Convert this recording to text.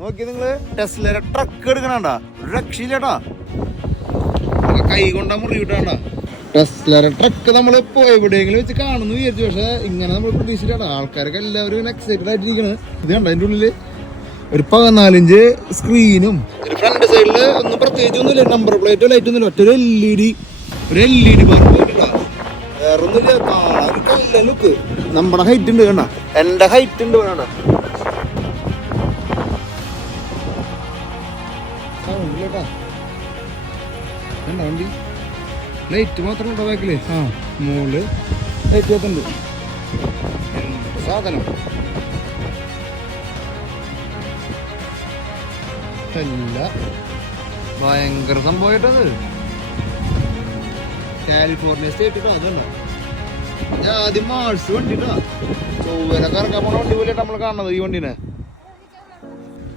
നോക്കി നിങ്ങള് ടെസ്ലയുടെ ട്രക്ക് എടുക്കണണ്ട, ഒരു രക്ഷയില്ലേട്ടാ. കൈ കൊണ്ടാ മുറി വിട്ടാണ്ട. ടെസ്ലയുടെ ട്രക്ക് നമ്മളിപ്പോ എവിടെയെങ്കിലും വെച്ച് കാണുന്നു വിചാരിച്ചു, പക്ഷെ ഇങ്ങനെ നമ്മൾ പ്രതീക്ഷിച്ചിട്ടാണ്. ആൾക്കാരൊക്കെ എല്ലാവരും എക്സൈറ്റഡ് ആയിട്ടിരിക്കണ്. ഇത് കണ്ട അതിൻ്റെ ഉള്ളില് ഒരു 14 സ്ക്രീനും ഫ്രണ്ട് സൈഡില് ഒന്നും പ്രത്യേകിച്ച് ഒന്നുമില്ല, നമ്പർ പ്ലേറ്റോ ലൈറ്റ് ഒന്നുമില്ല, ഒറ്റ ഒരു LED ബൾബ് കിട്ടാ, വേറെ ഒന്നുമില്ല. കാണാൻ കല്ല ലുക്ക്. നമ്മുടെ ഹൈറ്റ് ഉണ്ട് കണ്ട, എന്റെ ഹൈറ്റ് ഉണ്ട് വേണ്ട. സൗണ്ടില്ലേട്ടാ വണ്ടി. ലൈറ്റ് മാത്രം ഉണ്ടോ ബാക്കില്? ആ, മുകളില് ലൈറ്റ് വെക്കുന്നുണ്ട്. സാധനം അല്ല, ഭയങ്കര സംഭവമായിട്ടത്. കാലിഫോർണിയ സ്റ്റേറ്റ് ഇട്ടോ. അതല്ല, ഞാൻ ആദ്യം മാർസ് വണ്ടിട്ടാ, ചൊവ്വനൊക്കെ ഇറക്കാൻ പോണ വണ്ടി പോലെയായിട്ട് നമ്മൾ കാണുന്നത് ഈ വണ്ടിനെ.